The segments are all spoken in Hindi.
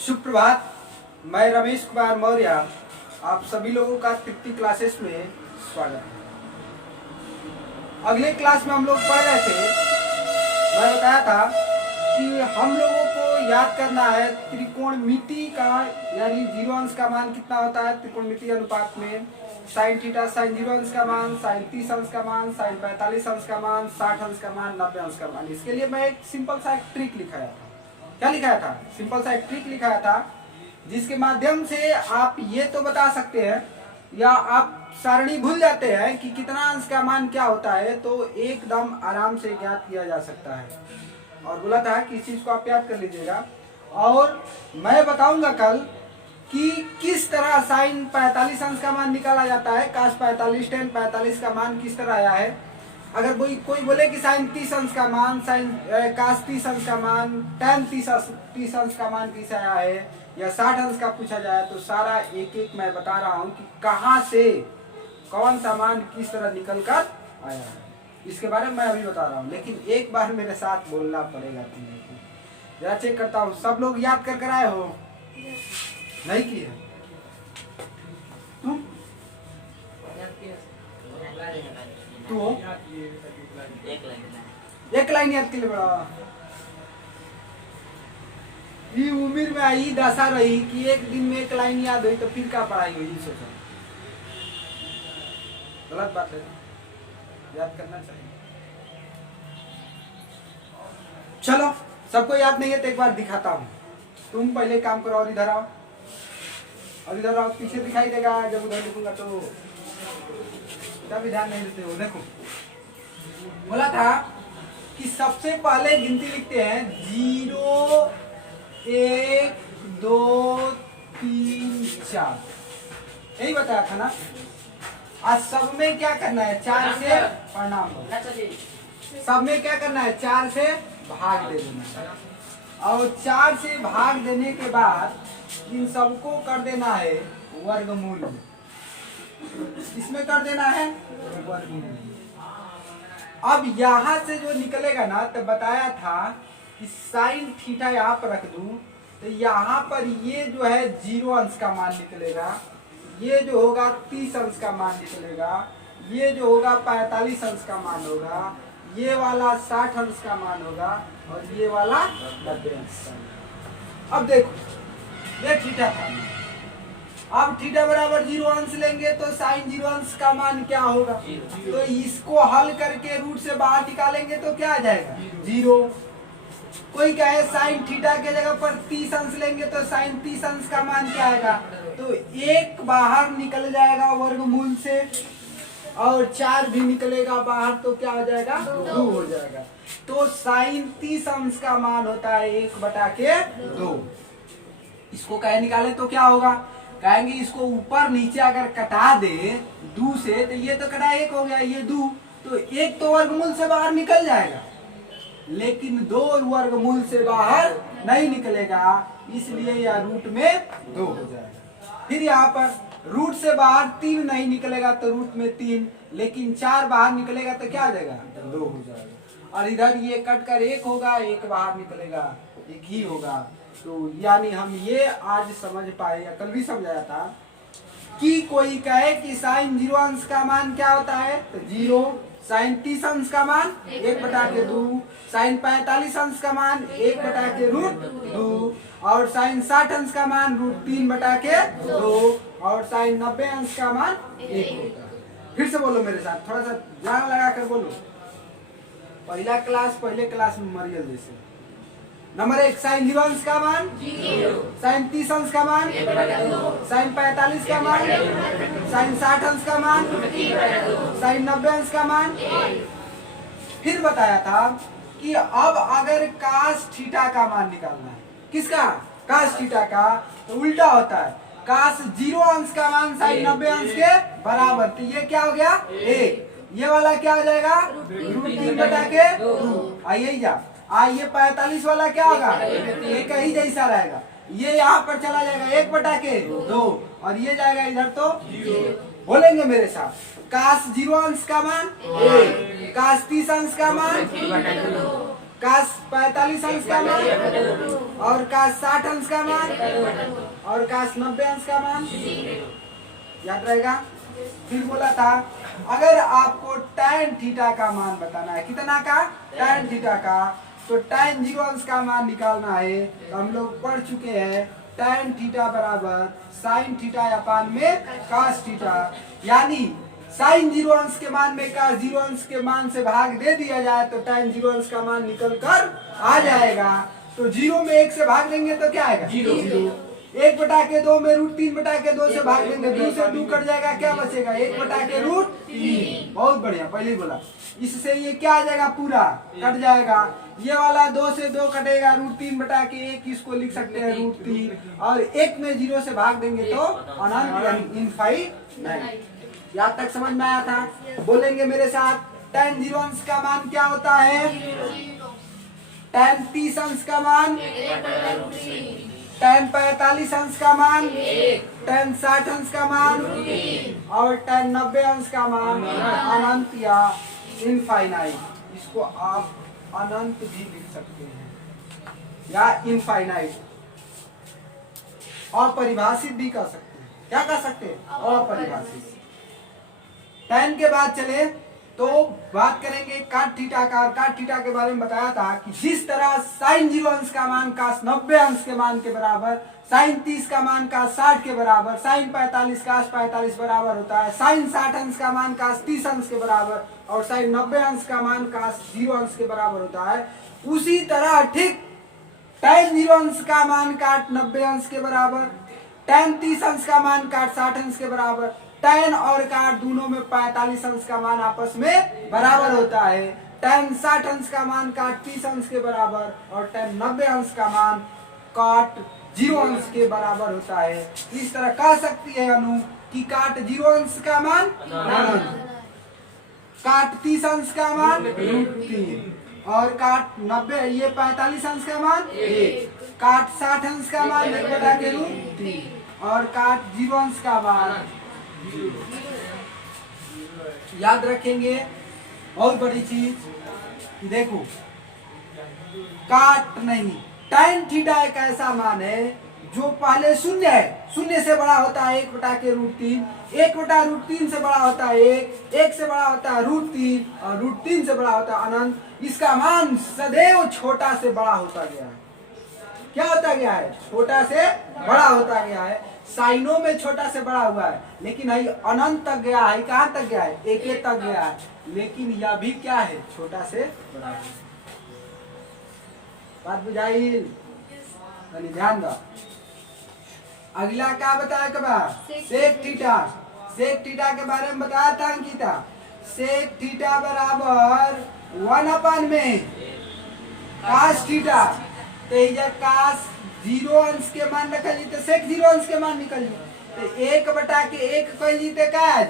सुप्रभात। मैं रमेश कुमार मौर्य आप सभी लोगों का तृप्ति क्लासेस में स्वागत है। अगले क्लास में हम लोग पढ़ रहे थे, मैं बताया था कि हम लोगों को याद करना है त्रिकोणमिति का, यानी 0 अंश का मान कितना होता है त्रिकोणमिति अनुपात में। साइन थीटा साइन 0 अंश का मान, साइन 30 अंश का मान, साइन 45 अंश का मान, 60 अंश का मान, 90 अंश का मान। इसके लिए मैं एक सिंपल सा एक ट्रिक लिखाया था। क्या लिखाया था? सिंपल सा एक ट्रिक लिखाया था, जिसके माध्यम से आप ये तो बता सकते हैं या आप सारणी भूल जाते हैं कि कितना अंश का मान क्या होता है, तो एकदम आराम से ज्ञात किया जा सकता है। और बोला था कि इस चीज को आप याद कर लीजिएगा। और मैं बताऊंगा कल कि किस तरह साइन 45 अंश का मान निकाला जाता है, काश 45 tan 45 का मान किस तरह आया है। अगर कोई बोले कि साइन 30 अंश का मान, साइन काश 30 अंश का मान, tan 30 अंश का मान किस आया है, या 60 अंश का पूछा जाए, तो सारा एक एक मैं बता रहा हूँ कि कहाँ से कौन सा मान किस तरह निकल कर आया है। इसके बारे में मैं अभी बता रहा हूँ, लेकिन एक बार मेरे साथ बोलना पड़ेगा तुम्हें। जरा चेक करता हूँ, सब लोग याद कर कर आए हो? नहीं किए तुम? तू एक लाइन याद के लिए बड़ा ये उम्र में आई दशा रही कि एक दिन में एक लाइन याद हुई तो फिर क्या पढ़ाई हुई। सोचो, गलत बात है, याद करना चाहिए। चलो, सबको याद नहीं है तो एक बार दिखाता हूँ। तुम पहले काम करो और इधर आओ, और इधर आओ, पीछे दिखाई देगा जब उधर लिखूंगा तो तब ध्यान नहीं देते हो। देखो, बोला था कि सबसे पहले गिनती लिखते हैं 0 1 2 3 4, यही बताया था ना। आज सब में क्या करना है, 4 से परिणाम, सब में क्या करना है, 4 से भाग दे देना है। और 4 से भाग देने के बाद इन सबको कर देना है वर्गमूल में। इसमें कर देना है वर्गमूल। अब यहाँ से जो निकलेगा ना, तो बताया था कि साइन थीटा यहाँ पर रख दूं तो यहाँ पर ये जो है 0 अंश का मान निकलेगा, ये जो होगा 30 अंश का मान निकलेगा, ये जो होगा 45 अंश का मान होगा, ये वाला 60 अंश का मान होगा, और ये वाला 90 अंश का मान। अब देखो, ये थीटा था। अब थीटा बराबर 0 अंश लेंगे तो साइन 0 अंश का मान क्या होगा, तो इसको हल करके रूट से बाहर निकालेंगे तो क्या आ जाएगा 0। कोई कहे साइन थीटा के जगह पर 30 अंश लेंगे तो साइन 30 अंश का मान क्या आएगा, तो 1 बाहर निकल जाएगा वर्गमूल से, और 4 भी निकलेगा बाहर, तो क्या हो जाएगा 2 हो जाएगा। तो साइन 30 अंश का मान होता है 1/2। इसको कहे निकाले तो क्या होगा, कहेंगे इसको ऊपर नीचे अगर कटा दे 2 से, तो ये तो कटा 1 हो गया, ये 2, तो 1 तो वर्गमूल से बाहर निकल जाएगा, लेकिन 2 वर्गमूल से बाहर नहीं निकलेगा, इसलिए यह रूट में 2 हो जाएगा। फिर यहाँ पर रूट से बाहर 3 नहीं निकलेगा तो रूट में 3, लेकिन 4 बाहर निकलेगा तो क्या आ जाएगा 2 हो जाएगा। और इधर ये कट कर 1 होगा, 1 बाहर निकलेगा, 1 ही होगा। तो यानी हम ये आज समझ पाए, या कल भी समझाया था कि कोई कहे कि साइन 0 अंश का मान क्या होता है, तो 0, साइन 30 अंश का मान 1/2, साइन 45 अंश का मान 1/√2, और साइन 60 अंश का मान √3/2, और साइन 90 अंश का मान 1 होता है। फिर से बोलो मेरे साथ, थोड़ा सा ध्यान लगा कर बोलो। पहला क्लास पहले क्लास में मरियल जैसे। नंबर 1, साइन 0 अंश का मान 0, साइन 30 अंश का मान 1/2, साइन 45 का मान, साइन 60 अंश का मान, साइन 90 अंश का मान 1। फिर बताया था कि अब अगर काश थीटा का मान निकालना है, किसका, काश थीटा का, तो उल्टा होता है, काश 0 अंश का मान साइन 90 अंश के बराबर, तो ये क्या हो गया 1, ये वाला क्या हो जाएगा √3/2। आइए जा, ये 45 वाला क्या होगा, एक ही जैसा रहेगा, ये यहाँ पर चला जाएगा 1/2, और ये जाएगा इधर तो 0। बोलेंगे मेरे साथ, काश 0 अंश का मान 1, काश काश 30 अंश का मान, काश 45 अंश का मान, और काश 60 अंश का मान, और काश 90 अंश का मान। याद रहेगा। फिर बोला था अगर आपको tan थीटा का मान बताना है, कितना का, tan थीटा का, तो tan 0 अंश का मान निकालना है। तो हम लोग पढ़ चुके हैं tan थीटा बराबर sin थीटा अपान में cos थीटा, यानी sin 0 अंश के मान में cos 0 अंश के मान से भाग दे दिया जाए तो tan 0 अंश का मान निकल कर आ जाएगा। तो 0 में 1 से भाग देंगे तो क्या आएगा, 0। 1/2 में √3/2 से भाग देंगे, 2 से 2 कट जाएगा, क्या बचेगा, 1/√3। बहुत बढ़िया, पहले ही बोला। इससे ये क्या आ जाएगा, पूरा कट जाएगा। ये वाला 2 से 2 कटेगा, √3/1, इसको लिख सकते हैं √3, और 1 में 0 से भाग देंगे तो अनंत यानी इनफाइनाइट। यहाँ तक समझ में आया था। बोलेंगे मेरे साथ, tan 0 अंश का मान क्या होता है, tan 30 अंश का मान, tan 45 अंश का मान, tan 60 अंश का मान, और tan 90 अंश का मान अनंत या इनफाइनाइट। इसको आप अनंत भी लिख सकते हैं या इनफाइनाइट, अपरिभाषित भी कर सकते हैं। क्या कर सकते हैं, अपरिभाषित। tan के बाद चले तो बात करेंगे काट थीटा का। और काट थीटा के बारे में बताया था कि जिस तरह sin 0 अंश का मान cos 90 अंश के मान के बराबर, sin 30 का मान cos 60 के बराबर, sin 45 cos 45 बराबर होता है, sin 60 अंश का मान cos 30 अंश के बराबर, और sin 90 अंश का मान cos 0 अंश के बराबर होता है। उसी तरह ठीक tan 0 अंश का मान काट 90 अंश के बराबर, tan 30 अंश का मान काट 60 अंश के बराबर, tan और काट दोनों में 45 अंश का मान आपस में बराबर होता है। tan 60 अंश का मान काट 30 अंश के बराबर, और tan 90 अंश का मान काट 0 अंश के बराबर होता है। इस तरह कह सकती है अनु कि काट 0 अंश का मान अनंत, काट 30 अंश का मान √3, और काट 90 ये 45 अंश का मान 1, काट 60 अंश का मान 1/√3, और काट 0 अंश का मान। याद रखेंगे बहुत बड़ी चीज, देखो काट नहीं, tan थीटा एक ऐसा मान है जो पहले शून्य है, शून्य से बड़ा होता है 1/√3, 1/√3 से बड़ा होता है 1, 1 से बड़ा होता है √3, और √3 से बड़ा होता है अनंत। इसका मान सदैव छोटा से बड़ा होता गया है। क्या होता गया है, छोटा से बड़ा होता गया है। साइनों में छोटा से बड़ा हुआ है, लेकिन यही अनंत तक गया है। कहाँ तक गया है, 1 तक गया है, लेकिन यह भी क्या है, छोटा से बड़ा है। बात बुझाई, ध्यान दो। अगला क्या बताया कबा, सेक थीटा। सेक थीटा के बारे में बताया था अंकिता। सेक थीटा बराबर 1 में कास थीटा, कास 0 अंश के मान निकल जीते, सेक 0 अंश के मान निकल जीते, 1/1 कह जीते क्या है,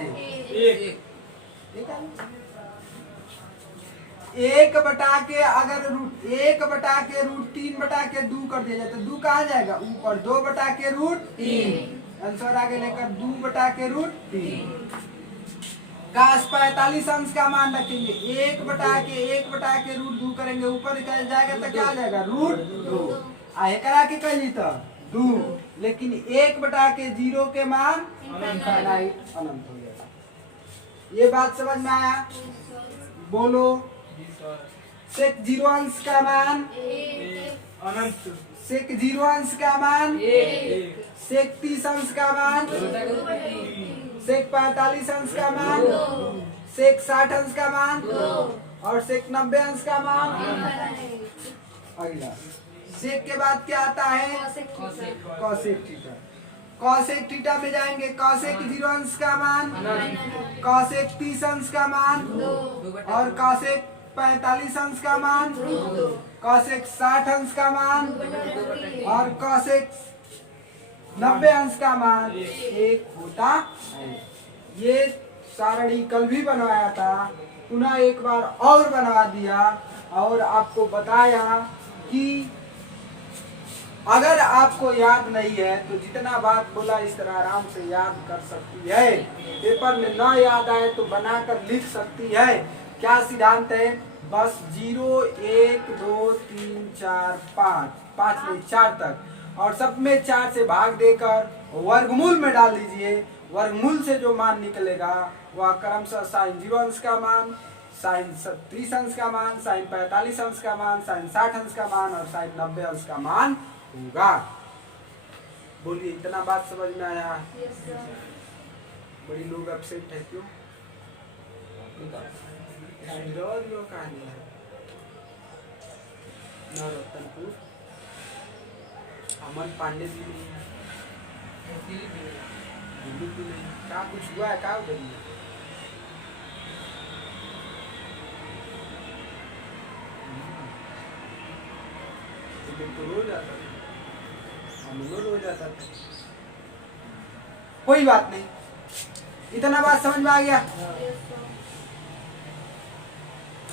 1/, अगर 1/√3/2 कर दिया जाए तो 2 कहाँ जाएगा ऊपर, 2/√3 आंसर आगे लेकर 2/√3। काश 45 अंश का मान रखेंगे, 1/√2 करेंगे, ऊपर निकल जाएगा तो क्या आ जाएगा, √2 आहे करा के कह ली तो 2, लेकिन 1/0 के मान इनफाइनाइट अनंत हो जाएगा। ये बात समझ में आया, बोलो। सेक 0 अंश का मान अनंत, सेक 0 अंश का मान 1, सेक 30 अंश का मान 2, सेक 45 अंश का मान 2, सेक 60 अंश का मान 2, और सेक 90 अंश का मान। अगला सेक के बाद क्या आता है, कॉसेक थीटा। कॉसेक थीटा में जाएंगे, कॉसेक 0 अंश का मान, कॉसेक 30 अंश का मान, और कॉसेक 45 अंश का मान, कॉसेक 60 अंश का मान, और कॉसेक 90 अंश का मान 1 होता है। ये सारणी कल भी बनवाया था, पुनः एक बार और बनवा दिया, और आपको बताया कि अगर आपको याद नहीं है तो जितना बात बोला इस तरह आराम से याद कर सकती है। पेपर में न याद आए तो बनाकर लिख सकती है। क्या सिद्धांत है? बस 0 1 2 3 4 5 5 नहीं 4 तक, और सब में 4 से भाग देकर वर्गमूल में डाल दीजिए। वर्गमूल से जो मान निकलेगा वह क्रमशः साइन 0 अंश का मान, साइन 30 अंश का मान, साइन 45 अंश का मान, साइन 60 अंश का मान और साइन 90 अंश का मान होगा। बोलिए, इतना बात समझ में आया? Yes sir. बड़ी लोग अपसेट है, क्यों? विरोध लोग कहानी है नौरत्नपुर, अमन पांडे भी नहीं है, दिल्ली भी नहीं। क्या कुछ हुआ है? क्या उधर में? तो रो जाता था, अमन रो जाता था। कोई बात नहीं, इतना बात समझ में आ गया? Yes sir.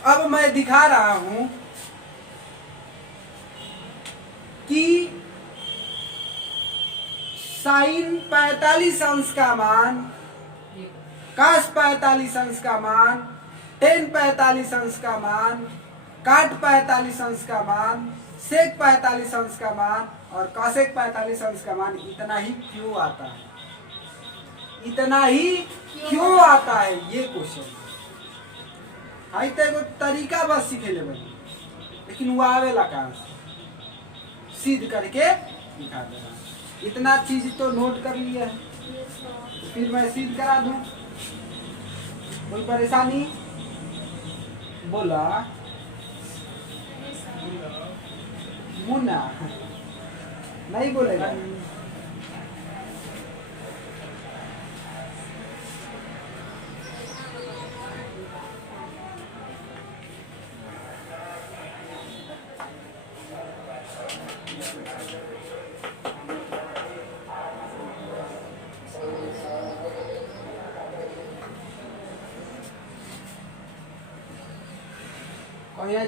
अब मैं दिखा रहा हूं कि साइन 45 अंश का मान, कास 45 अंश का मान, टेन 45 अंश का मान, काट 45 अंश का मान, सेक 45 अंश का मान और कॉसेक 45 अंश का मान इतना ही क्यों आता है? इतना ही क्यों आता है, ये क्वेश्चन। आई तो एगो तरीका बस सीखेले बनी, लेकिन वो आवेला कहाँ से? सिद्ध करके दिखा दे रहा। इतना चीज तो नोट कर लिया है, यस सर। तो फिर मैं सिद्ध करा दूं। कोई परेशानी? बोला मुन्ना नहीं बोलेगा।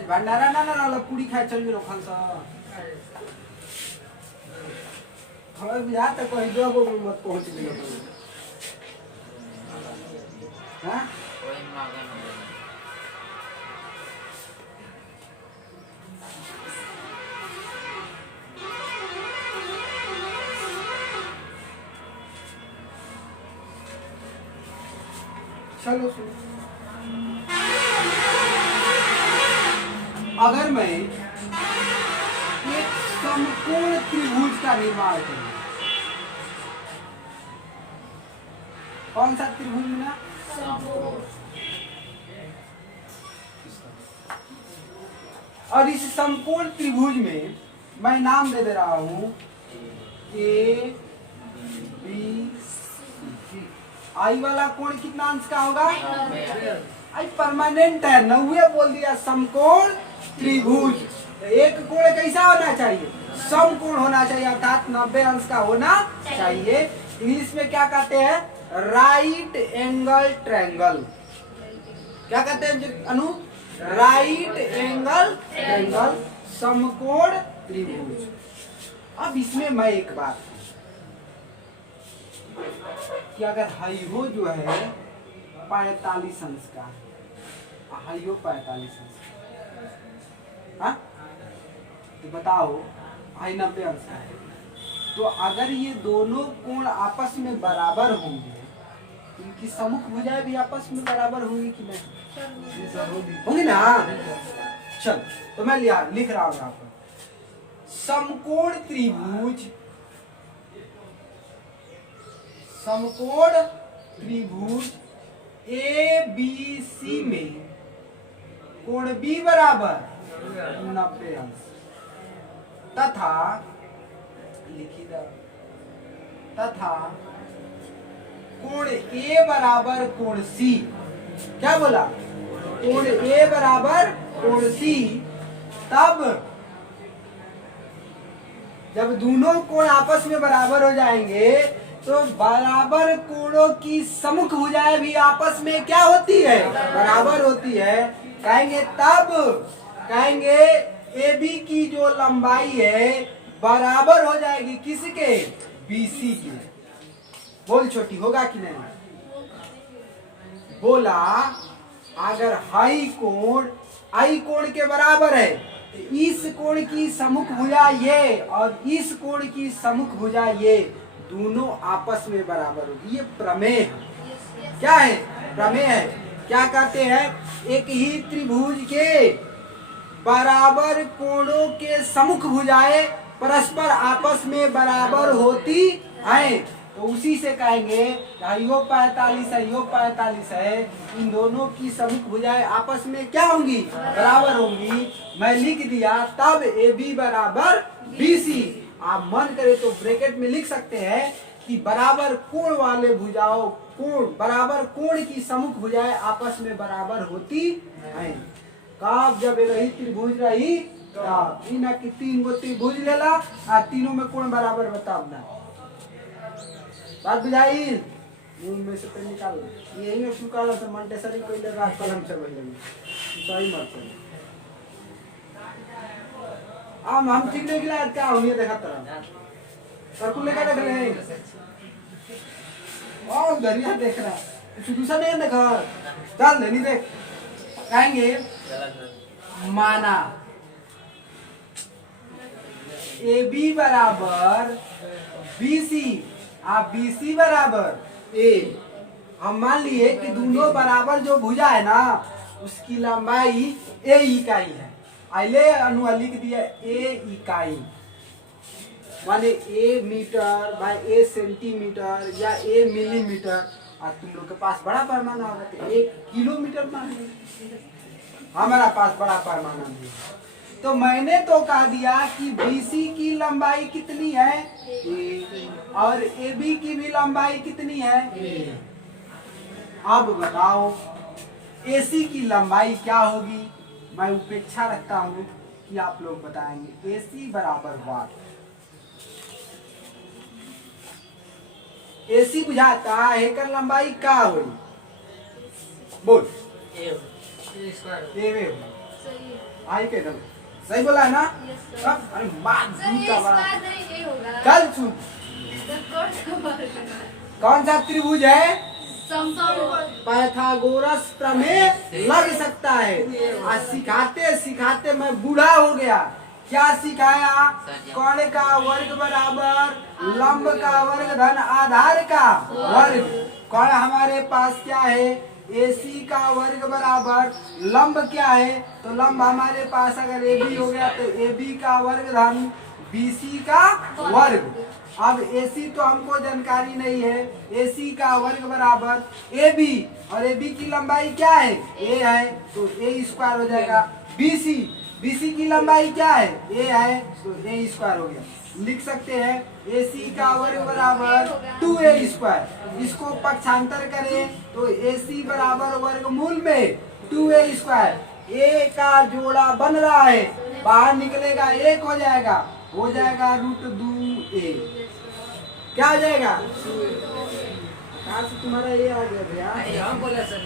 भंडारा ना ना पूरी खाए चल गेलो खान सा हमें बुझा तक कहीं दो गो मत पहुंच गेलो। हां कोई मांगा ना चलो सुनो, अगर मैं एक समकोण त्रिभुज का निर्माण करूं, कौन सा त्रिभुज ना? और इस समकोण त्रिभुज में मैं नाम दे रहा हूं ए बी सी। आई वाला कोण कितना अंश का होगा? आई परमानेंट है, 90 बोल दिया। समकोण त्रिभुज, एक कोण कैसा होना चाहिए? समकोण होना चाहिए, अर्थात 90 अंश का होना चाहिए। इंग्लिश में क्या कहते हैं? Right angle triangle. क्या कहते हैं अनु? राइट एंगल ट्रायंगल, समकोण त्रिभुज। अब इसमें मैं एक बात कि अगर हाइहो जो है 45 अंश का, हाइहो 45 अंश का, हाँ? तो बताओ हाई 90 अंश का है, तो अगर ये दोनों कोण आपस में बराबर होंगे, इनकी सम्मुख भुजाएं भी आपस में बराबर होंगी कि नहीं? होंगी ना? चल, तो मैं लिख रहा हूं यहाँ पर समकोण त्रिभुज, समकोण त्रिभुज ए बी सी में कोण बी बराबर 90 अंश तथा लिखित तथा कोण ए बराबर कोण सी। क्या बोला? कोण ए बराबर कोण सी। तब जब दोनों कोण आपस में बराबर हो जाएंगे तो बराबर कोणों की सम्मुख भुजाएं भी आपस में क्या होती है? बराबर होती है। कहेंगे तब कहेंगे ए बी की जो लंबाई है बराबर हो जाएगी किसके? बीसी के। बोल छोटी, होगा कि नहीं? बोला अगर हाई कोण आई कोण के बराबर है, इस कोण की सम्मुख भुजा ये और इस कोण की सम्मुख भुजा ये दोनों आपस में बराबर होगी। ये प्रमेय है। क्या है? प्रमेय है। क्या कहते हैं? एक ही त्रिभुज के बराबर कोणों के सम्मुख भुजाएं परस्पर आपस में बराबर होती हैं, तो उसी से कहेंगे यो 45 है, यो 45 है, इन दोनों की सम्मुख भुजाएं आपस में क्या होंगी? बराबर होंगी। मैं लिख दिया तब AB बराबर BC। आप मन करे तो ब्रैकेट में लिख सकते हैं कि बराबर कोण वाले भुजाओं कोण बराबर कोण की सम्मुख भुजाएं आपस में बराबर होती हैं। कब? जब रही त्रिभुज रही तब। इना की 3 गो त्रिभुज लेला आ तीनों में कोण बराबर बताओ ना। बात बुझाई? मुंह में से पेन निकाल यही में फुकाला से मंटेसरी कइले रात कलम से भइले सही मत है। हम ठीक नहीं गिला क्या होनी देखा तरह सर्कुल लेकर देख ले और दरिया देख रहा है दूसरा नहीं देखा चल नहीं देख कहेंगे माना AB बराबर BC आप BC बराबर A। हम मान लिए कि दोनों बराबर जो भुजा है ना उसकी लंबाई A इकाई है। आइले अनुआ लिख दिया A इकाई माने A metre by A centimetre या A मिलीमीटर। और तुम लोग के पास बड़ा पैमाना होगा तो 1 किलोमीटर मान लो। हमारा पास बड़ा पैमाना नहीं है तो मैंने तो कह दिया कि BC की लंबाई कितनी है A और AB की भी लंबाई कितनी है A। अब बताओ AC की लंबाई क्या होगी? मैं उपेक्षा रखता हूँ कि आप लोग बताएंगे। AC बराबर वाट। AC बुझाता है एकर लंबाई क्या होगी? बोल आई के दम सही बोला है ना? अब अरे बात का बड़ा चल सुन कौन सा त्रिभुज है? पाइथागोरस प्रमेय लग सकता है। और सिखाते सिखाते मैं बूढ़ा हो गया। क्या सिखाया? कोण का वर्ग बराबर लंब का वर्ग धन आधार का वर्ग। कोण हमारे पास क्या है? AC का वर्ग बराबर लंब क्या है? तो लंब हमारे पास अगर AB हो गया तो AB का वर्ग धन BC का वर्ग। अब AC तो हमको जानकारी नहीं है। AC का वर्ग बराबर AB और AB की लंबाई क्या है? A है तो A स्क्वायर हो जाएगा। BC की लंबाई क्या है? A है तो A स्क्वायर हो गया। लिख सकते हैं AC का वर्ग बराबर 2A स्क्वायर। इसको पक्षांतर करें तो AC बराबर वर्गमूल में 2A स्क्वायर। A का जोड़ा बन रहा है बाहर निकलेगा 1 हो जाएगा √2A। क्या हो जाएगा? कहाँ से तुम्हारा ये आ गया भैया? हम बोले सर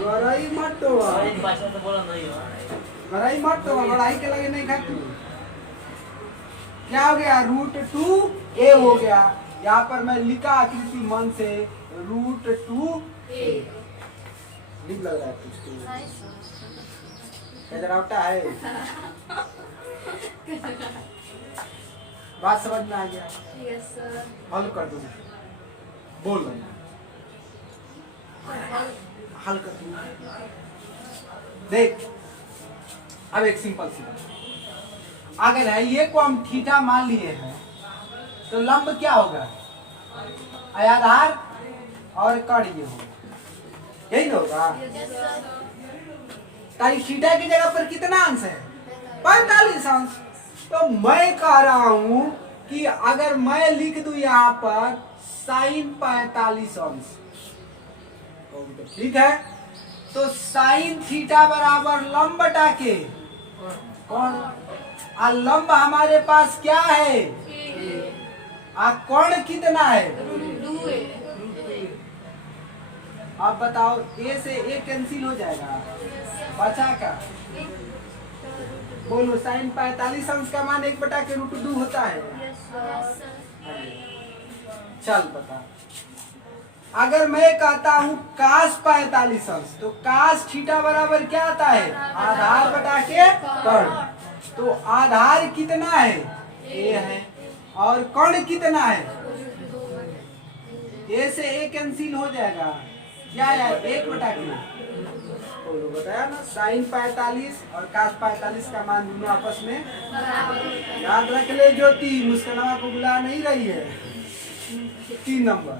लड़ाई मत तो लड़ाई मत तो लड़ाई के लगे नहीं खाती। क्या हो गया? √2A हो गया। यहाँ पर मैं लिखा आकृति मन से √2A ठीक लग रहा है कुछ डरावटा है। बात समझ में आ गया? Yes sir. हल कर दूँ बोल हल कर दूँ। देख अब एक सिंपल सी अगर है ये को हम थीटा मान लिए हैं तो लंब क्या होगा? आधार और कण ये होगा यही ना होगा? ताकि थीटा की जगह पर कितना अंश है? 45 अंश। तो मैं कह रहा हूं कि अगर मैं लिख दूं यहाँ पर sin 45 अंश ठीक है तो sin थीटा बराबर लंब बटा के कौन आ लंब हमारे पास क्या है? आ कौन कितना है? अब बताओ A से A कैंसिल हो जाएगा बचा का बोलो sin 45 अंश का मान 1/√2 होता है। चल बता अगर मैं कहता हूँ cos 45 अंश, तो cos थीटा बराबर क्या आता है? आधार बटा के कर्ण। तो आधार कितना है? a है। और कर्ण कितना है? a से a कैंसिल हो जाएगा, क्या है? 1/k। तो बताया ना, sin 45 और cos 45 का मान दोनों आपस में याद रख ले ज्योति, मुस्काना को बुला नहीं रही है। 3 नंबर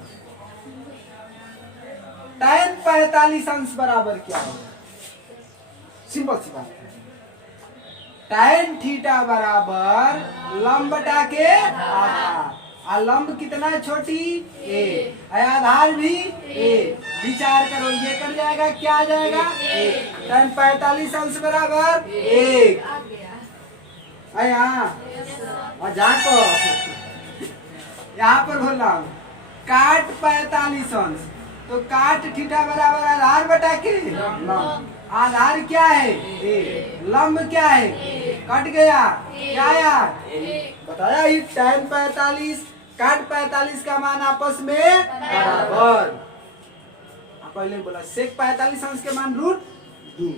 tan 45 अंश बराबर क्या होगा? सिंपल सी बात है, tan थीटा बराबर लंब बटा के आधार। और लंब कितना है छोटी? a। आधार भी a। विचार करो, ये कर जाएगा, क्या आ जाएगा? 1। tan 45 अंश बराबर 1। यहाँ जाको यहाँ पर बोल रहा हूँ, काट 45 अंश, तो काट थीटा बराबर आधार बटा के लंब। आधार क्या है? a। लंब क्या है? कट गया, क्या आया? बताया ही, tan 45 काट 45 का मान आपस में बराबर। पहले बोला sec 45 अंश के मान √2।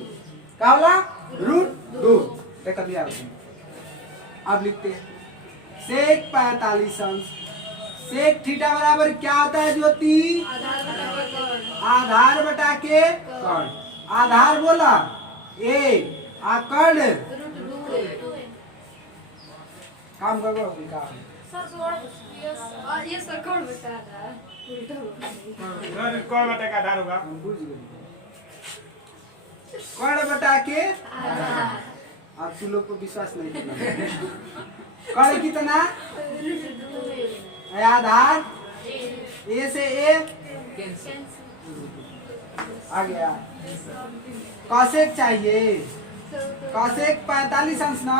क्या बोला? √2। देखा दिया आपने। अब लिखते हैं sec 45 अंश, sec थीटा बराबर क्या होता है ज्योति? आधार बटा के कर्ण। आधार बोला a, आ कर्ण काम करो अभी काम। ये सर कौन बता रहा है? कौन बटा का आधार होगा? बुझ गए, कर्ण बटा के। आप तुम लोग को विश्वास नहीं करना। कर्ण कितना? आधार a से a आ गया। कौशेक चाहिए, कौशेक 45 अंश ना,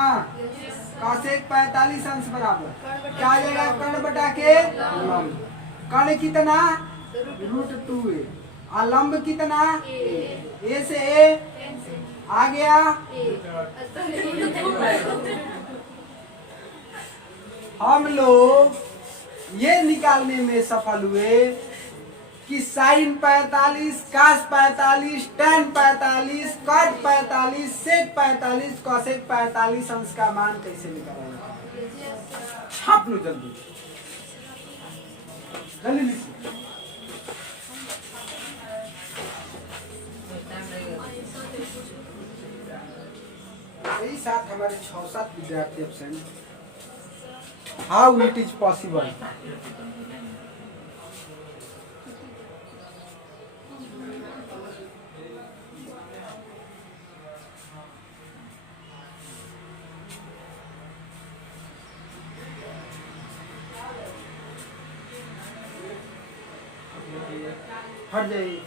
कौशेक 45 अंश बराबर क्या आ जाएगा? कर्ण बटा के लंब। कर्ण कितना? √2a। और लंब कितना? a से a आ गया। हम लोग ये निकालने में सफल हुए कि sin 45, cos 45, tan 45, cot 45, sec 45, cosec 45 अंश का मान कैसे निकालेंगे? छाप लो जल्दी जल्दी लिखो। यही साथ हमारे 6-7 विद्यार्थी absent. How it is possible? हट जाइए,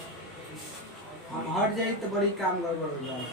हम हट जाइए तो बड़ी काम गड़बड़ हो जाए।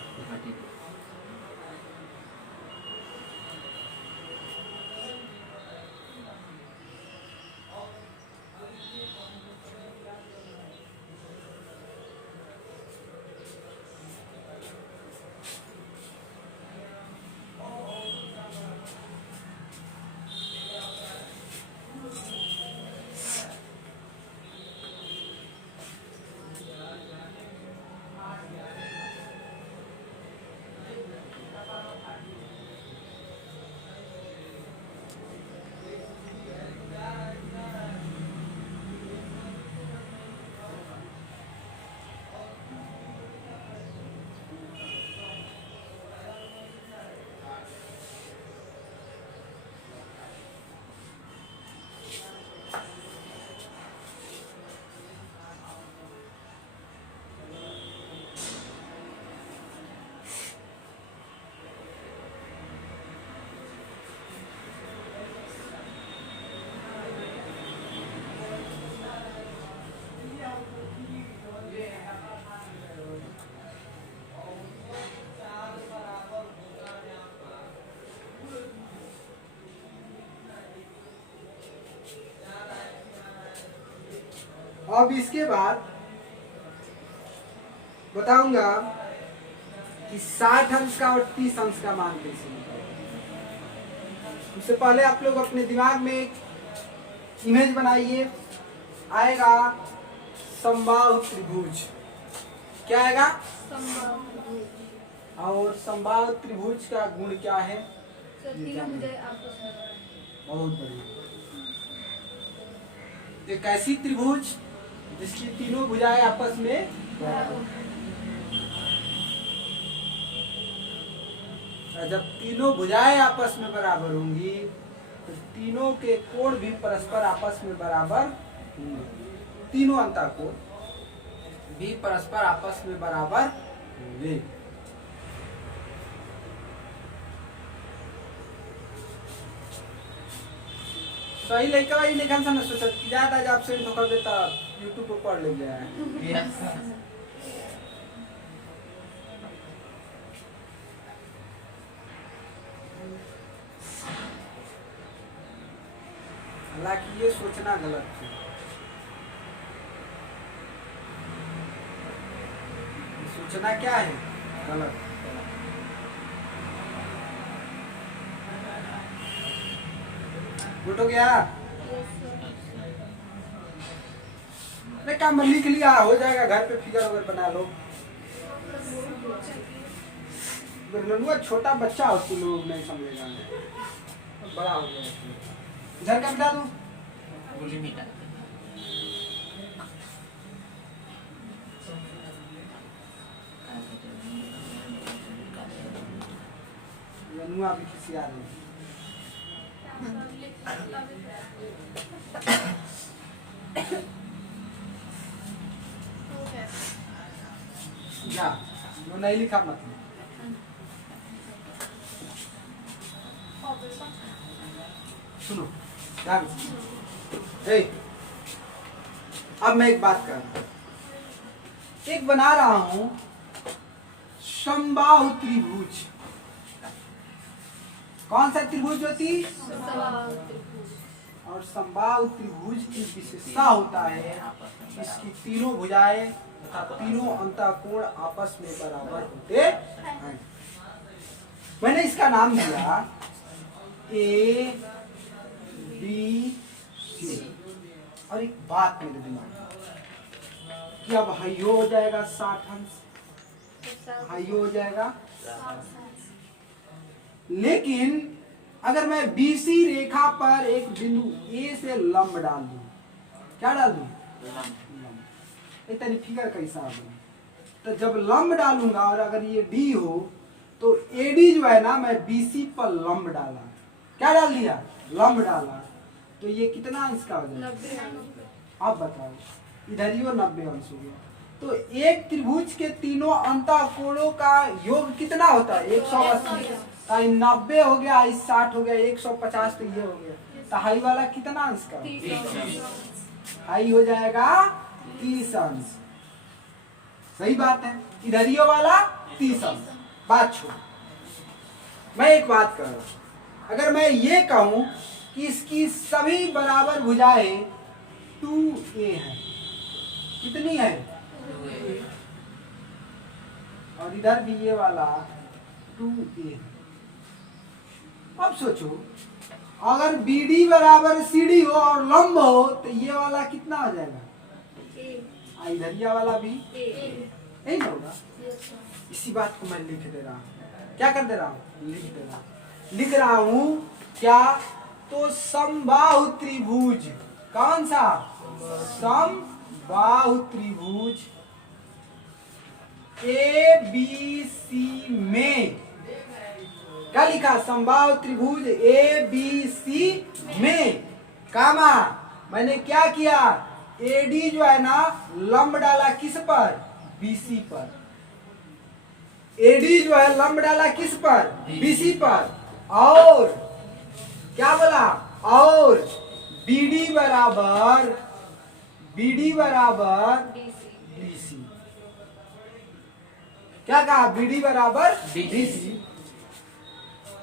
अब इसके बाद बताऊंगा कि 60 अंश का और 30 अंश का मान कैसे निकालें। उससे पहले आप लोग अपने दिमाग में एक इमेज बनाइए। आएगा समबाहु त्रिभुज क्या आएगा? संभव और समबाहु त्रिभुज का गुण क्या है? सर तीनों मुझे आपस में बहुत बढ़िया। एक ऐसी त्रिभुज जिसकी तीनों भुजाएं आपस में बराबर। और जब तीनों भुजाएं आपस में बराबर होंगी तो तीनों के कोण भी परस्पर आपस में बराबर होंगे। तीनों अंतःकोण भी परस्पर आपस में बराबर होंगे। सही लड़का वही लेखन से सोचत कि ज्यादा जब आपसे धोखा देता यूट्यूब पर पढ़ ले जाए। हालांकि ये सोचना गलत है। ये सोचना क्या है? गलत। गुड हो गया? अरे काम में लिख लिया हो जाएगा, घर पे फिगर वगैरह बना लो। ननुआ छोटा बच्चा हो तुम लोग नहीं समझेगा, बड़ा हो गया। इधर क्या बिठा दूं? ननुआ भी किसी आ रही। जा जो नहीं लिखा मतलब सुनो ध्यान से। अब मैं एक बात कर रहा हूं, एक बना रहा हूं समबाहु त्रिभुज। कौन सा त्रिभुज होती? और समबाहु त्रिभुज की विशेषता होता है इसकी तीनों भुजाएं तथा तीनों अंतःकोण आपस में बराबर होते हैं। मैंने इसका नाम दिया ए बी सी। और एक बात मेरे दिमाग में कि अब हाइयो हो जाएगा 60 अंश, हाइयो हो जाएगा। लेकिन अगर मैं BC रेखा पर एक बिंदु A से लंब डाल दूं, क्या डाल दूं? लंब। इतनी फिगर कैसा बना? तो जब लंब डालूंगा और अगर ये D हो तो AD जो है ना, मैं BC पर लंब डाला, क्या डाल दिया? लंब डाला, तो ये कितना अंश का हो जाएगा? आप बताओ। इधर ही 90 अंश हो गया। तो एक त्रिभुज के तीनों अंतःकोणों का योग कितना होता है? 180। 90 हो गया, 60 हो गया, 150, तो ये हो गया। तो हाई वाला कितना अंश का? हाई हो जाएगा 30 अंश। सही बात है। इधर ही वाला 30 अंश। बात छोड़, मैं एक बात कर रहा हूं। अगर मैं ये कहूं कि इसकी सभी बराबर भुजाएं 2a है, कितनी है? और इधर भी ये वाला 2a है। अब सोचो, अगर BD बराबर CD हो और लंब हो तो ये वाला कितना हो जाएगा? इधर ये वाला भी यही ना होगा। इसी बात को मैं लिख दे रहा हूँ। क्या कर दे रहा हूँ? लिख दे रहा हूँ। लिख रहा हूँ क्या? तो समबाहु त्रिभुज। कौन सा? समबाहु त्रिभुज ABC में क्या लिखा? समबाहु त्रिभुज ABC में कामा मैंने क्या किया? AD जो है ना, लंब डाला किस पर? BC पर। AD जो है लंब डाला किस पर? BC पर। और क्या बोला? और BD बराबर BC। क्या कहा? BD बराबर BC।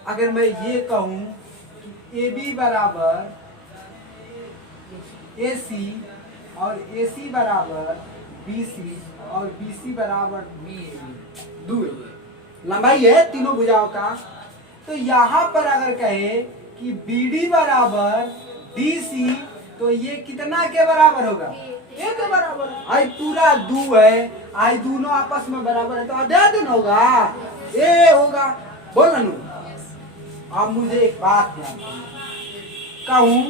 अगर मैं ये कहूं कि AB बराबर AC और AC बराबर BC और BC बराबर 2, लंबाई है तीनों भुजाओं का, तो यहाँ पर अगर कहे कि BD बराबर DC तो ये कितना के बराबर होगा? ए के बराबर आई पूरा दू है, आई दोनों आपस में बराबर है तो अध्यायन होगा, ए होगा। बोल नू। अब मुझे एक बात ध्यान कहूं,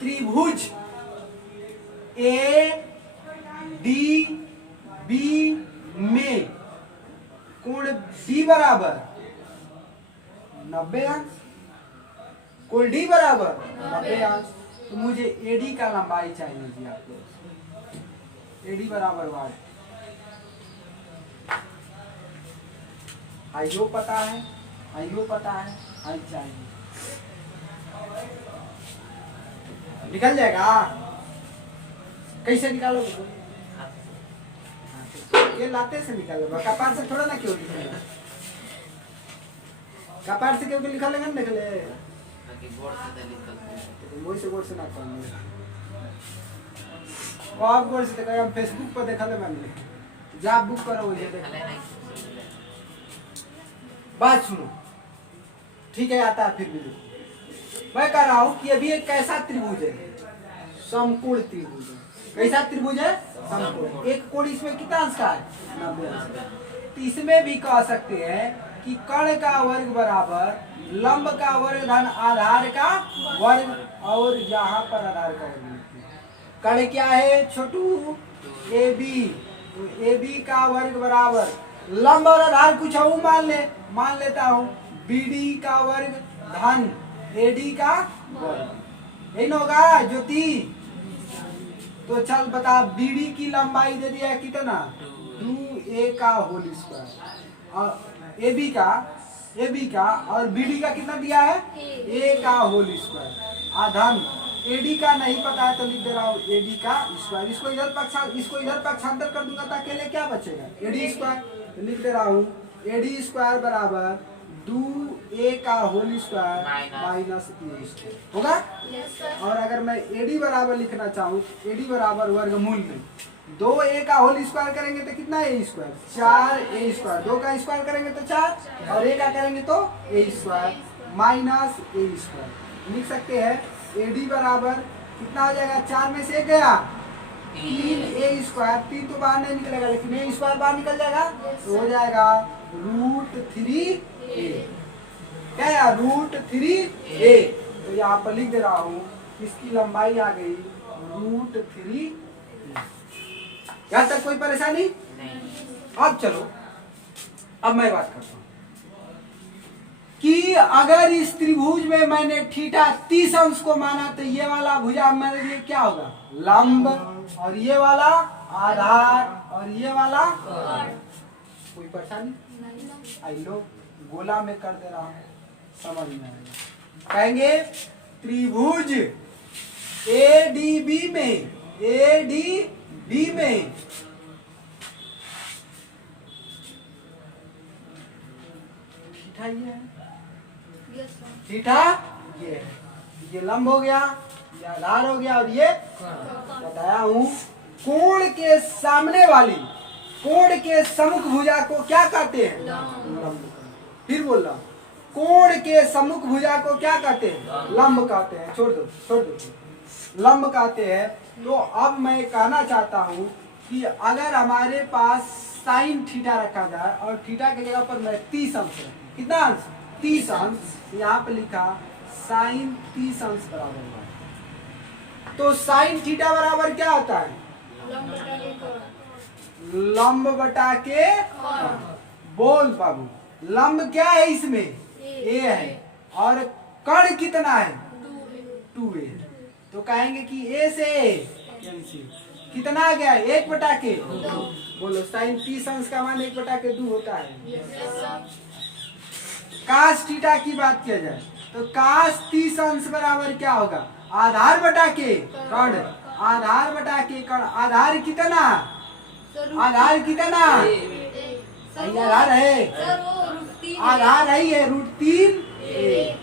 त्रिभुज ए डी बी में कोण डी बराबर 90 अंश, कोण डी बराबर 90 अंश, तो मुझे एडी का लंबाई चाहिए जी आपको। एडी बराबर वाट, आईओ पता है, आईओ पता है, आई चाहिए, निकल जाएगा। कैसे निकालोगे? ये लाते से निकालेगा, कपार से थोड़ा ना क्यों निकलेगा, कपार से क्यों लिखा लेगा निकले, वही से बोर्ड से ना करना। आप बोर्ड से देखा, हम फेसबुक पर देखा ले मैंने, जब बुक करो वही देखा। बात सुनो, ठीक है, आता है फिर भी देखो। मैं कह रहा हूँ कि अभी एक कैसा त्रिभुज है, समकोण त्रिभुज है। कैसा त्रिभुज है? समकोण। एक कोण इसमें कितना अंश का है? 90 अंश। तो इसमें भी कह सकते हैं कि कर्ण का वर्ग बराबर लंब का वर्ग धन आधार का वर्ग, और यहाँ पर आधार का वर्ग। कर्ण क्या है छोटू? ए बी, तो ए बी का वर्ग बराबर लंब और आधार कुछ मान लेता हूँ बी डी का वर्ग धन ए डी का वर्ग, यही ना होगा ज्योति? तो चल बता, बीडी की लंबाई दे दिया कितना? 2a का होल स्क्वायर, और ए बी का और बीडी का कितना दिया है? a का होल स्क्वायर। आधन एडी का नहीं पता है तो लिख दे रहा हूँ एडी का स्क्वायर। इसको इधर पक्षांतर कर दूंगा तो अकेले क्या बचेगा? AD square. तो लिख दे रहा हूँ एडी स्क्वायर बराबर 2a का होल स्क्वायर माइनस ए स्क्वायर होगा। और अगर मैं एडी बराबर लिखना चाहूँ, एडी बराबर वर्गमूल में 2a का होल स्क्वायर करेंगे तो कितना ए स्क्वायर? 4a square. 2 का स्क्वायर करेंगे तो 4 और a का करेंगे तो a square minus A square. लिख सकते हैं एडी बराबर कितना हो जाएगा? 4 में से 1 गया 3a स्क्वायर। 3 तो बाहर नहीं निकलेगा लेकिन a स्क्वायर बाहर निकल जाएगा तो हो जाएगा √3a। क्या है? √3a। तो यहाँ पर लिख दे रहा हूँ इसकी लंबाई आ गई √3a। यहाँ तक कोई परेशानी नहीं? अब चलो, अब मैं बात करता हूँ कि अगर इस त्रिभुज में मैंने थीटा 30 अंश को माना तो ये वाला भुजा मेरे लिए क्या होगा? लंब, और ये वाला आधार, और ये वाला कोई परेशानी? आई लो गोला में कर दे रहा हूं, समझ में आएगा। कहेंगे त्रिभुज एडीबी में थीटा ये है, थीटा ये है, ये लंब हो गया, ये आधार हो गया, और ये बताया हूं कोण के सामने वाली, कोण के सम्मुख भुजा को क्या कहते हैं? लंब। फिर बोल रहा हूं, कोण के सम्मुख भुजा को क्या कहते हैं? लंब कहते हैं। छोड़ दो, लंब कहते हैं। तो अब मैं कहना चाहता हूं कि अगर हमारे पास साइन थीटा रखा जाए और थीटा की जगह पर मैं 30 अंश रखूं, कितना अंश? 30 अंश। यहाँ पे लिखा साइन 30 अंश बराबर हुआ, तो साइन थीटा बराबर क्या होता है? लंब बटा के बोल बाबू, लंब क्या है इसमें? ए है, और कर्ण कितना है? 2a। तो कहेंगे कि a से कितना आ गया? 1 बटा के 2। बोलो साइन 30 अंश का मान 1 बटा के 2 होता है। कास थीटा की बात किया जाए तो कास 30 अंश बराबर क्या होगा? आधार बटा के कर्ण, आधार बटा के कर्ण। आधार कितना? आधार कितना? आधार है, आधार है √3a।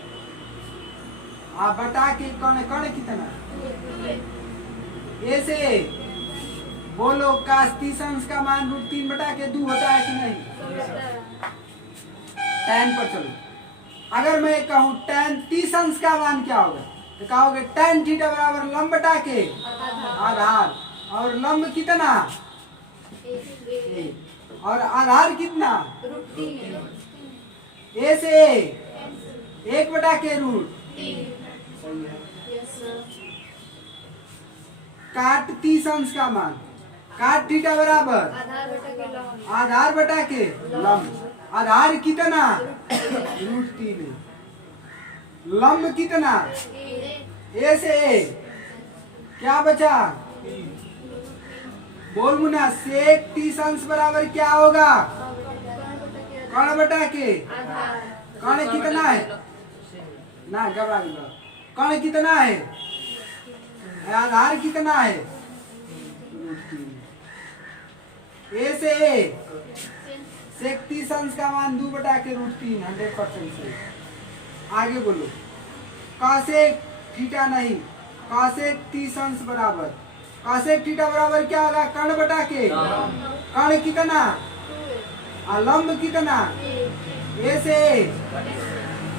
आप बटा के कर्ण, कर्ण कितना? ए से बोलो कास 30 अंश का मान √3 बटा के 2 होता है कि नहीं? tan पर चलो, अगर मैं कहूँ tan 30 अंश का मान क्या होगा? तो कहोगे tan थीटा बराबर लंब बटा के आधार, और लंब कितना ए, और आधार कितना ए से एक बटा के रूट। सही है। काट 30 अंश का मान, काट थीटा बराबर आधार बटा के लंब, आधार कितना √3, लंब कितना ए से ए, क्या बचा बोल मुन्ना, सेक 30 अंश बराबर क्या होगा कर्ण बटा के, कर्ण कितना है ना घबरा गया, कर्ण कितना है, आधार कितना है √3, ए से ए, सेक 30 अंश का मान 2 बटा के √3 100% से। आगे बोलो, कॉसेक थीटा नहीं, कॉसेक 30 अंश बराबर, कॉसेक थीटा बराबर क्या होगा कर्ण बटा के, कर्ण कितना और लंब कितना ए से ए,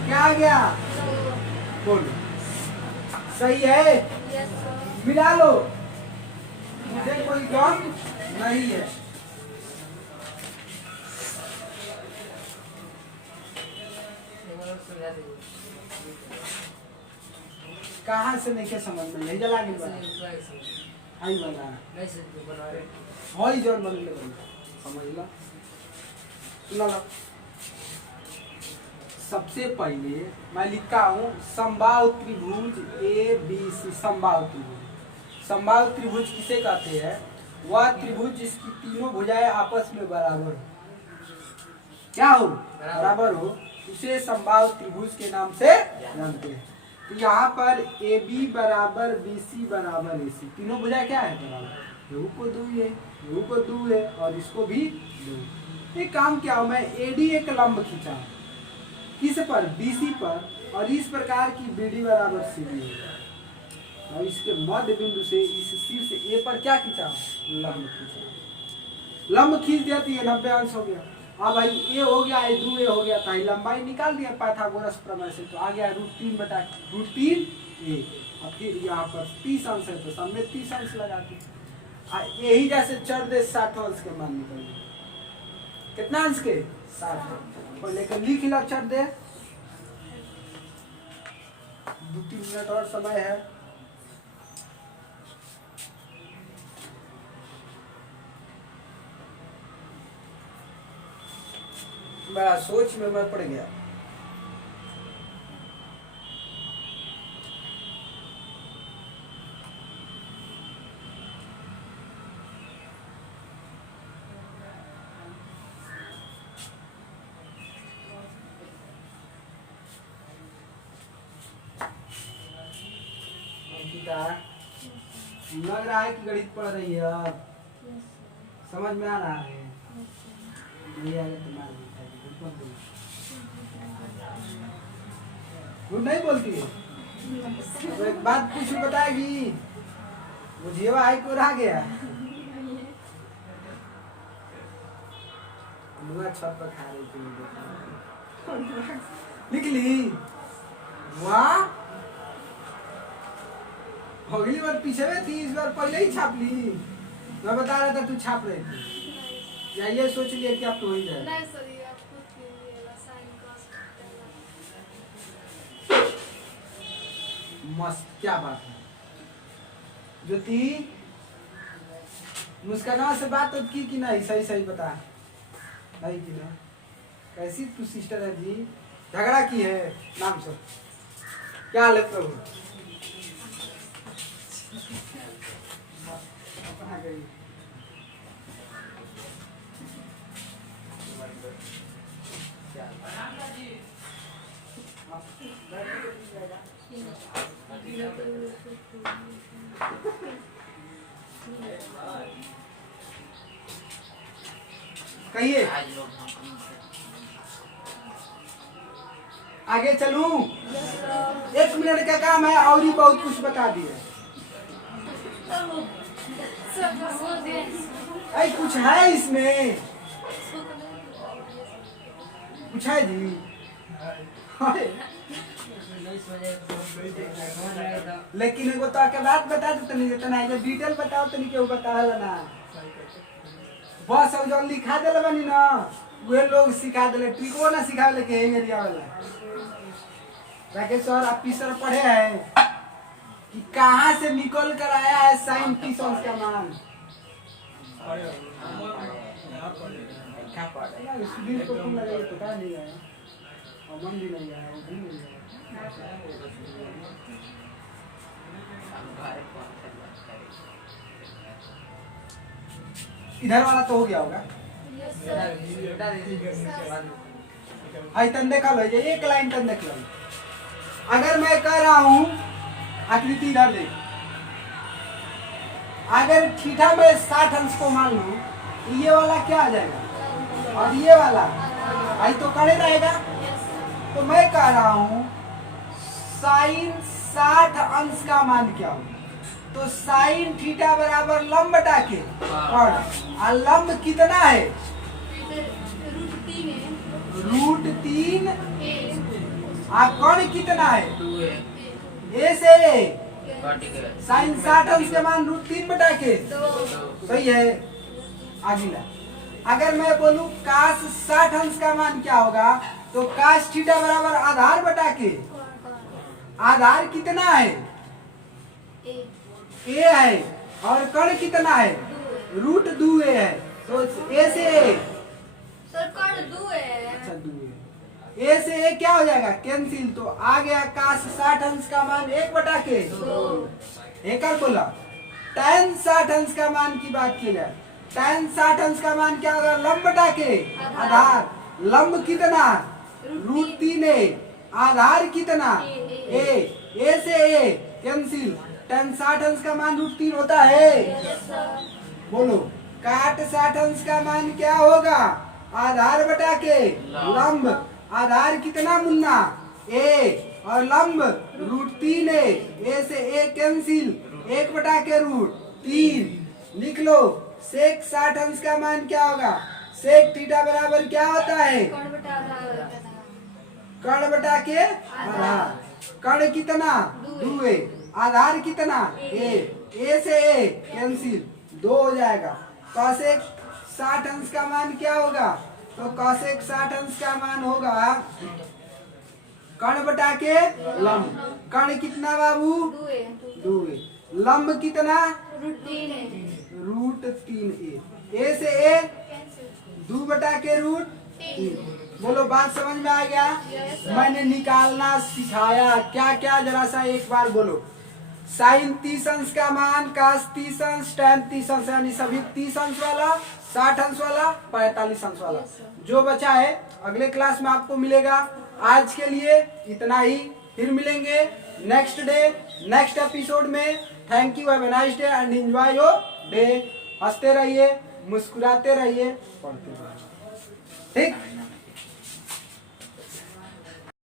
क्या आ गया बोलो, सही है। मिला लो, मुझे कोई गम नहीं है। कहाँ से नहीं के समझ में नहीं जला गया आई बना होई जोन बन ले समझ ला। ला सबसे पहले मैं लिखा हूँ समबाहु त्रिभुज ABC, समबाहु त्रिभुज। समबाहु त्रिभुज किसे कहते हैं, वह त्रिभुज जिसकी तीनों भुजाएं आपस में बराबर हो, क्या हो बराबर हो, उसे समबाहु त्रिभुज के नाम से जानते हैं। तो यहाँ पर AB बराबर BC बराबर AC, तीनों भुजाएं क्या है बराबर, यू को 2 है, यू को 2 है और इसको भी 2। एक काम क्या हो, मैं AD एक लंब खींचा किस पर BC पर, और इस प्रकार की BD बराबर CD है, और इसके मध्य बिंदु से इस शीर्ष A पर क्या खींचा लंब खींचा, लंब खींच दिया तो ये 90 अंश हो गया। हाँ भाई ये हो गया, ये 2A हो गया, तो लंबाई निकाल दिया पाइथागोरस प्रमेय से, तो आ गया √3 बटा √3A, और फिर यहाँ पर 30 अंश है तो सब में 30 अंश लगा के यही जैसे चर दे 60 अंश के मान निकल गए, कितना अंश के 60, और लेकिन लिख ला चर दे, 2-3 मिनट और समय है। बड़ा सोच में मैं पड़ गया। लग रहा है कि गणित पढ़ रही है, अब समझ में आ रहा है, नहीं आएगा तो मार गुड नहीं बोलती है। तो एक बात कुछ बताएगी, वो जीवा आई को रह गया छत पर खा रही थी, लिख ली वाह, अगली बार पीछे में थी, इस बार पहले ही छाप ली। मैं बता रहा था तू छाप रही थी, या ये सोच लिया कि अब तो हो ही जाए। नहीं सर, ये आप खुद कीजिएगा, साइन कॉस मस्त, क्या बात है ज्योति, मुस्काना से बात तो की कि नहीं, सही सही बता, नहीं की ना, कैसी तू सिस्टर है जी, झगड़ा की है नाम से, क्या हाल है प्रभु, कहिए आगे चलूं, 1 मिनट का काम है और ही बहुत कुछ बता दिया। अरे कुछ है इसमें, कुछ है जी, लेकिन एगो तो के बात बता दे तनी तना जे डिटेल बताओ तनी केहू बतावला ना बस अब जो लिखा देले बनी ना वे लोग सिखा देले ट्रिको ना सिखावले के एरिया वाला राकेश सर आप सर पढ़े हैं कि कहाँ से निकल कर आया है साइन की सॉन्स का मान क्या पढ़ेगा स्टूडेंट को कौन लगेगा पता नहीं है और मन भी नहीं आया वो भी नहीं आया इधर वाला तो हो गया होगा यस सर आई तन देखा लो ये एक लाइन तन देख लो अगर मैं कह रहा हूँ आकृति इधर ले अगर थीटा में 60 अंश को मान लो तो ये वाला क्या आ जाएगा और ये वाला आई तो खड़े रहेगा तो मैं कह रहा हूँ साइन 60 अंश का मान क्या हो तो साइन थीटा बराबर लंब बटा के और लंब कितना है √3 कर्ण कितना है ए से साइन 60 अंश के मान √3 बटा के सही है अगला अगर मैं बोलूं काश 60 अंश का मान क्या होगा तो काश थीटा बराबर आधार बटा के आधार कितना है ए है और कर्ण कितना है √2 है तो ए से सर कर्ण 2 है अच्छा 2 ए से ए क्या हो जाएगा कैंसिल तो आ गया काश 60 अंश का मान 1 बटा के एक और बोला tan 60 अंश का मान की बात की जाए tan 60 अंश का मान क्या होगा लंब बटा के आधार लंब कितना √3 है आधार कितना ए से ए कैंसिल tan 60 अंश का मान √3 होता है बोलो काट 60 अंश का मान क्या होगा आधार बटा के लंब आधार कितना मुन्ना ए और लंब √3 है ए से ए कैंसिल 1 बटा के √3 लिख लो सेक 60 अंश का मान क्या होगा सेक थीटा बराबर क्या होता है कर्ण बटा के आधार कर्ण कितना 2 है आधार कितना ए से ए कैंसिल 2 हो जाएगा कॉसेक 60 अंश का मान क्या होगा तो कॉसेक 60 अंश का मान होगा कर्ण बटा के लंब कर्ण कितना बाबू 2 है लंब कितना √3 ए से ए 2 बटा के √3 बोलो बात समझ में आ गया मैंने निकालना सिखाया क्या क्या जरा सा एक बार बोलो साइन 30 अंश का मान काश 30 अंश tan 30 अंश यानी सभी 30 अंश वाला 60 अंश वाला 45 अंश वाला जो बचा है अगले क्लास में आपको मिलेगा आज के लिए इतना ही फिर मिलेंगे नेक्स्ट डे नेक्स्ट एपिसोड में thank you have a nice day and enjoy your day हंसते रहिए मुस्कुराते रहिए पढ़ते रहिए ठीक